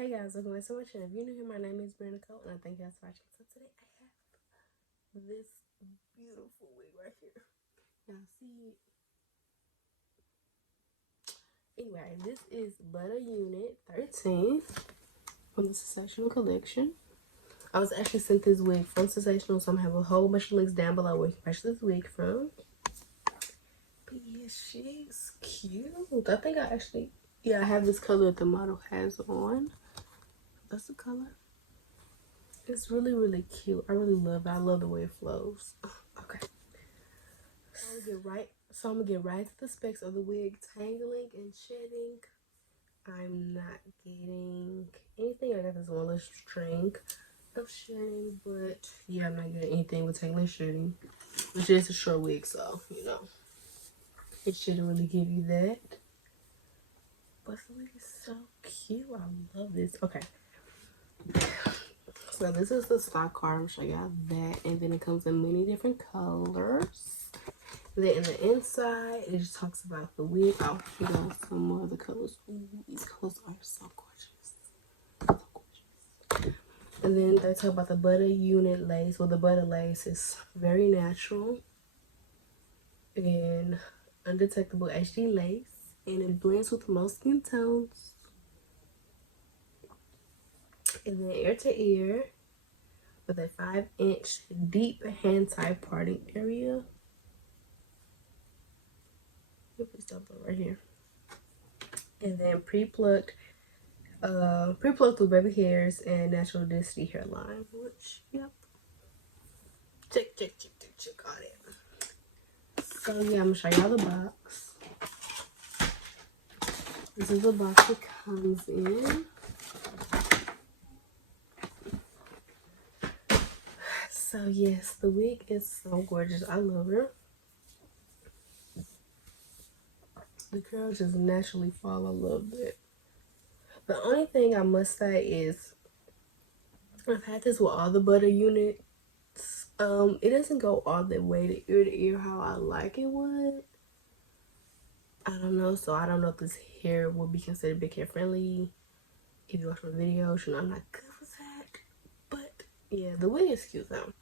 Hey guys, welcome back so much. And if you're new here, my name is Brenda Cole, and I thank you guys for watching. So today I have this beautiful wig right here. Y'all see it? Anyway, this is Butta Unit 13 from the Sensational collection. I was actually sent this wig from Sensational, so I'm gonna have a whole bunch of links down below where you can purchase this wig from. But yeah, she's cute. I think I have this color that the model has on. That's the color. It's really, really cute. I really love it. I love the way it flows. Okay. So I'm gonna get right to the specs of the wig. Tangling and shedding. I'm not getting anything. I got this one little string of shedding, but yeah, I'm not getting anything with tangling and shedding. Which is a short wig, so you know it shouldn't really give you that. But the wig is so cute. I love this. Okay. So this is the stock card. I'm show y'all that, and then it comes in many different colors. Then in the inside, it just talks about the wig. I'll show y'all some more of the colors. Ooh, these colors are so gorgeous, so gorgeous. And then they talk about the Butta Unit lace. Well, the Butta lace is very natural and undetectable HD lace, and it blends with most skin tones. And then ear to ear with a 5-inch deep hand tie parting area. Please stop right here. And then pre-plucked with baby hairs and natural density hairline. Which, yep. Check all that. So yeah, I'm gonna show y'all the box. This is the box it comes in. So yes, the wig is so gorgeous. I love her. The curls just naturally fall a little bit. The only thing I must say is I've had this with all the Butta units. It doesn't go all the way to ear how I like it would. I don't know, so I don't know if this hair will be considered big hair friendly. If you watch my videos, you know I'm not good with that. But yeah, the wig is cute though.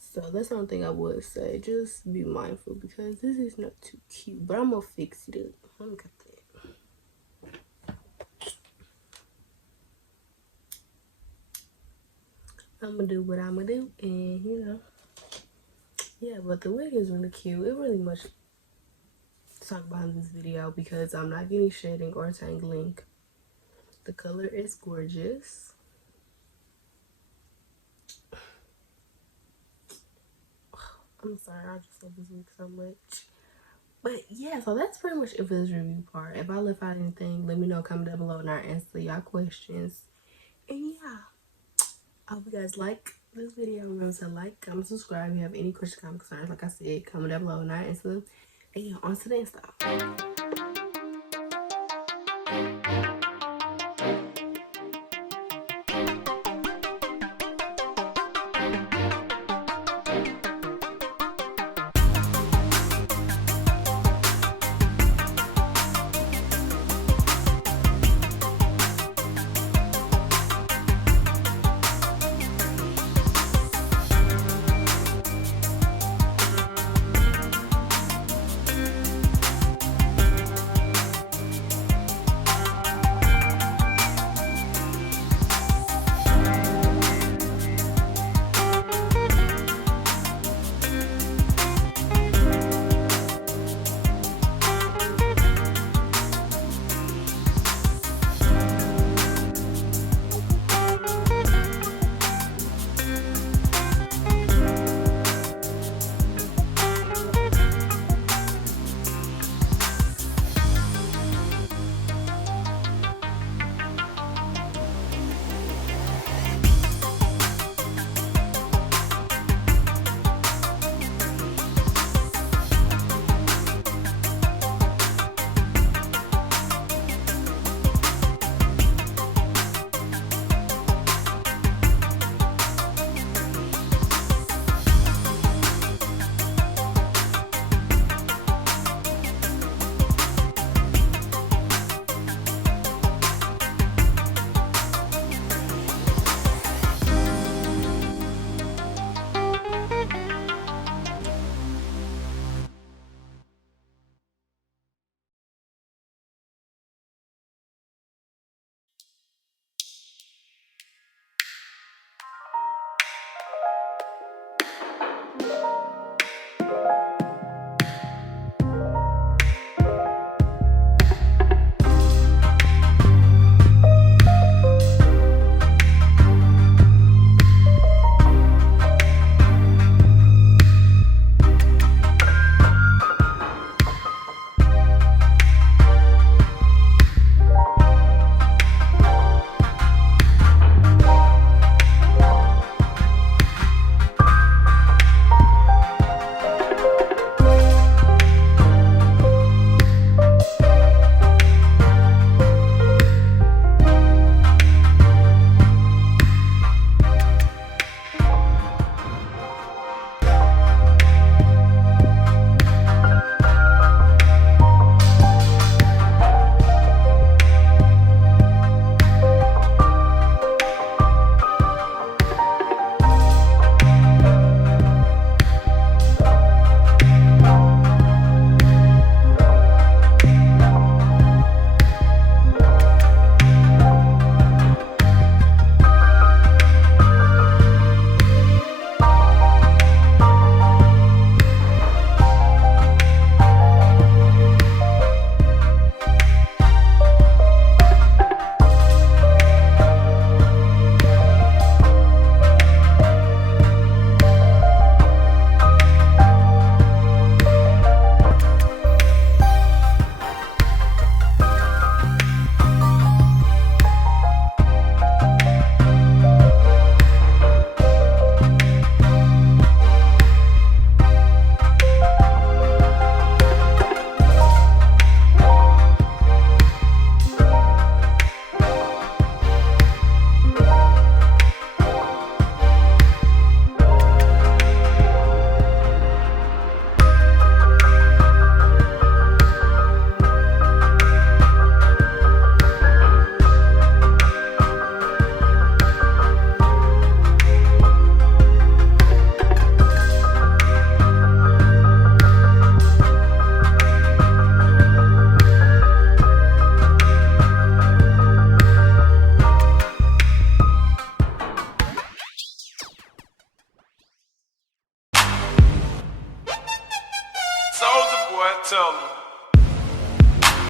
So that's the only thing I would say. Just be mindful because this is not too cute. But I'm gonna fix it up. Let me cut that. I'm gonna do what I'm gonna do, and you know, yeah. But the wig is really cute. It really much to talk about in this video because I'm not getting shedding or tangling. The color is gorgeous. I'm sorry, I just love this wig so much. But yeah, so that's pretty much it for this review part. If I left out anything, let me know, comment down below, and I'll answer y'all questions. And yeah, I hope you guys like this video. Remember to like, comment, subscribe. If you have any questions, comments, concerns, like I said, comment down below and I'll answer them. And yeah, on to the next style.